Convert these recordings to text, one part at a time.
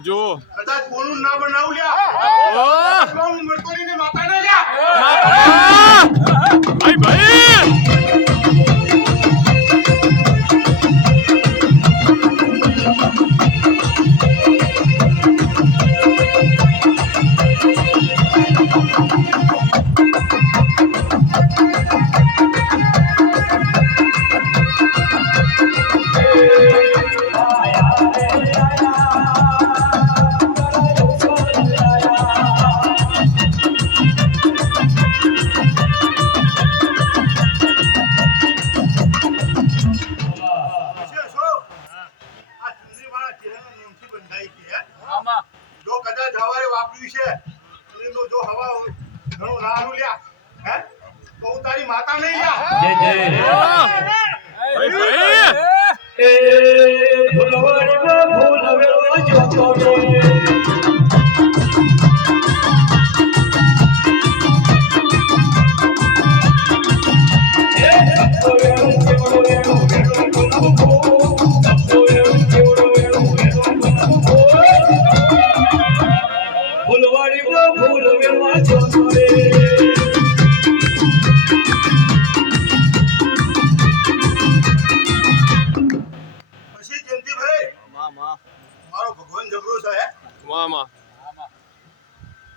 જો કદાચ કોનું ના બનાવું લ્યા મરતોની માતા ને લ્યા ભાઈ ભાઈ માતા નહીં લ્યા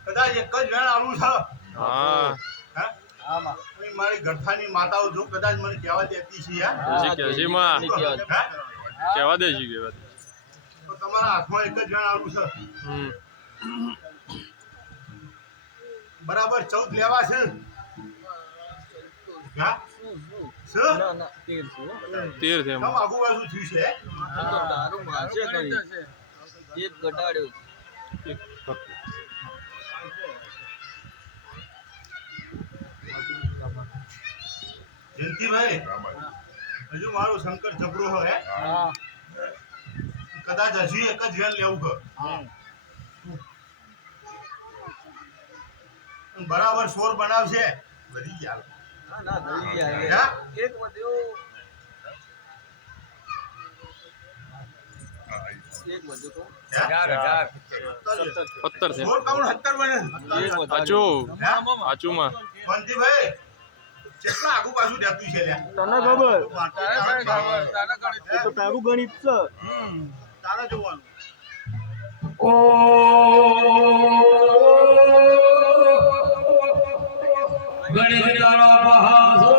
કદાચ એક જ વેણ આવું છે મારી ગઠાની માતાઓ જો કદાચ મને કહેવા દેતી છે કહેવા દે છે તો તમારા હાથમાં એક જ વેણ આવું છે બરાબર 14 લેવા છે હા 13 છે આગુ બાજુ થયું છે તારું માસે કરી એક ઘટાડ્યો જયંતિભાઈ હજુ મારો શંકર જબરો હોય કદાચ હજુ એક જ વેલ લેવું બરાબર શોર બનાવશે બધી ચાલ એક વધ્યો કેટલા આગુ પાછું દેતું છે તને ખબર તો તારું ગણિત છે તારા જોવાનું ગણિત તારા મહાસો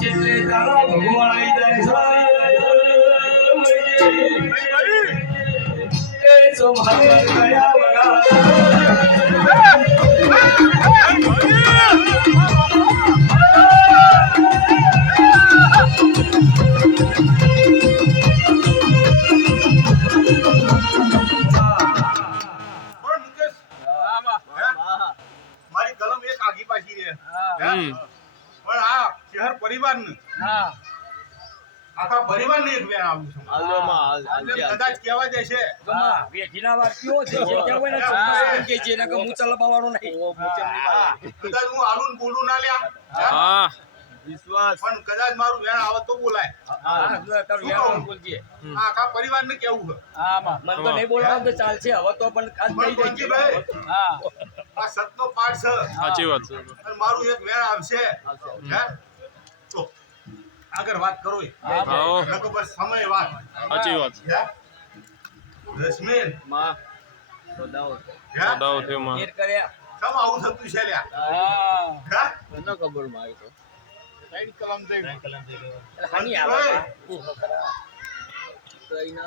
ચિત્રે તારા ભગવાન આવી જાય માતા ગયા વગા મારી કલમ એક આગી પાછી રે પણ આ શહેર પરિવાર ને આખા પરિવારને એક વેણ આવું છું કદાચ કહેવા દેશે વેઠીના વાક્યો છે જે કહેવાય ને ચોક્કસ કે છે નકર હું ચલાવવાનો નહીં કદાચ હું આલું ને બોલું ના લ્યા હા વિશ્વાસ પણ કદાચ મારું વેણ આવે તો બોલાય તારું વેણ બોલજે આખા પરિવારને કેવું છે મને તો નહીં બોલાવ તો ચાલશે હવે તો પણ ખાસ પણ થઈ જાય પંકીભાઈ, હા આ સતનો પાઠ છે સાચી વાત છે અને મારું એક વેણ આવશે હે તો આગળ વાત કરો આવો નકર બસ સમય વાત સાચી વાત હે રશ્મિન માં તો દાવ હે દાવ છે માં ફેર કર્યા કેમ આવું થતું છે લ્યા હા હે મને ખબર માં આવી તો સાઈડ કલમ થઈ હાની ઓય, આવે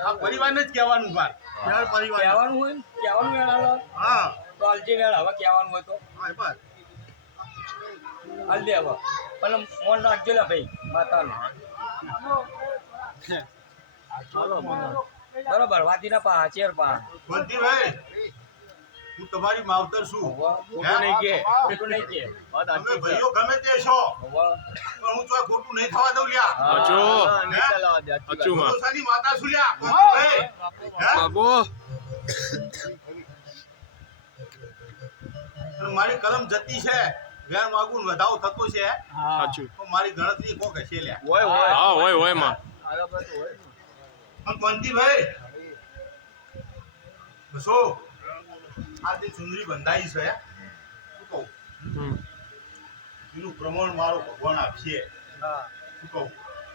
આ પરિવારને જ કહેવાનું બાર યાર પરિવાર કહેવાનું હોય ને કહેવાનું વેણ આવે હા તો હાલજે વેણ હવે કહેવાનું હોય તો હા બસ હાલ દે હવે પણ મોન રાખજો લે ભાઈ માતાનું બરોબર વાતીના પા ચેર પા બંટીભાઈ હું તમારી માવતર છું ખોટું નહીં કે ખોટું નહીં કે વાત તમે સાચી છે ભાઈઓ ગમે તે છો હવે પણ હું તો ખોટું નહીં થવા દઉં લ્યા સાચું નહીં ચલાવા દે સાચું માં ભરોસાની માતા છું લ્યા બંટીભાઈ હે બાબો અને મારી કલમ જતી છે વેર માગું ને વધાવો થતો છે સાચું તો મારી ગણતરી કોક હશે લ્યા હોય હોય હા હોય માં બરાબર તો હોય પણ બંટીભાઈ બસો આ જે ચુંદડી બંધાઈ છે શું કહું હમ એનું પ્રમાણ મારો ભગવાન આપશે હા શું કહું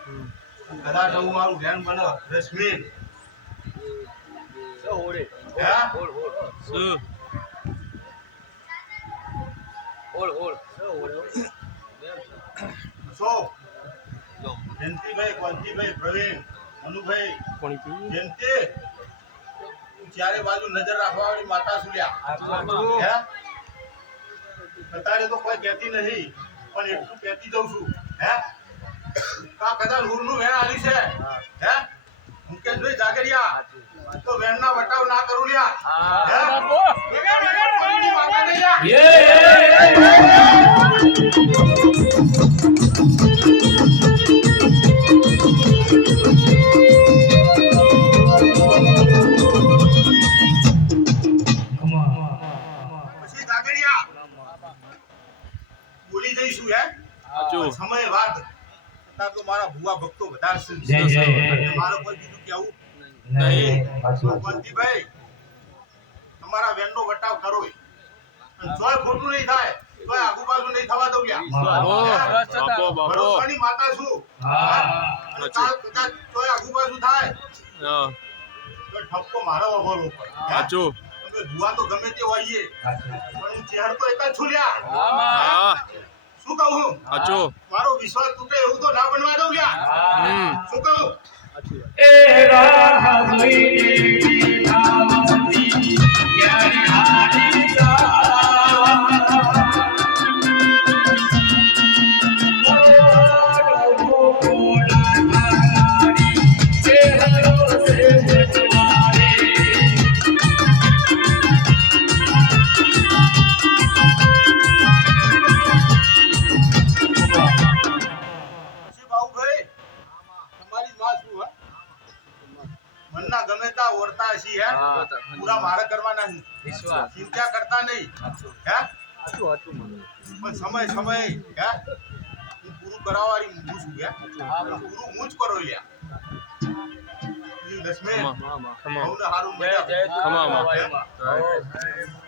હમ કદાચ હું મારું ધ્યાન બને રશ્મિન સો હોડે હે હોડ હોડ શું હોડ હોડ સો હોડ બસો જયંતિભાઈ કોંતીભાઈ પ્રવીણ મનુભાઈ પાણી પીવું જયંતિ તું ચારે બાજુ નજર રાખવા વાળી માતા સુલ્યા હે અત્યારે તો કોઈ કહેતી નથી પણ એટલું કહેતી જઉં છું હે આ કદાચ હુરનું વેણ આવી છે હે મુકેશભાઈ જાગરિયા તો વેણના વટાવ ના કરું લ્યા હે કોઈની માતા નહીં લ્યા પછી જાગરિયા બોલી જઈશું હે સાચું સમય વાત અત્યારે તો મારા ભુવા ભક્તો વધારે છે જય જય એટલે મારે કોઈ બીજું કેવું નહીં બંટીભાઈ તમારા વેનનો વટાવ કરો અને જોય ખોટું નહીં થાય તોય આગુ બાજુ નહીં થવા દઉં લ્યા બાબો બાબો બાબો ભરોસાની માતા છું અને કાલ કદાચ તોય આગુ બાજુ થાય હા તો ઠપકો મારો વગોરવો પડે સાચું તમે ભુવા તો ગમે તે હોઈએ પણ હું ચહેર તો એક જ છું લ્યા હા શું કહું સાચું મારો વિશ્વાસ તૂટે એવું તો ના બનવા દઉં લ્યા હમ શું કહું એ રાહ જોઈને આવતી ક્યારે હારી પછી બાબુભાઈ તમારી માં શું હે મનના ગમે તા ઓરતા હશી હે પૂરા મારે કરવાના નહીં વિશ્વાસ ચિંતા કરતા નહીં હે હતું હતું મને પણ સમય હે હું પૂરું કરાવવાની હું છું હે પૂરું હું જ કરો લ્યા લક્ષ્મી ખમા ખમા બહુ ને હારું જય મજા જય ખમા, તું ખમા. વાયુમાં.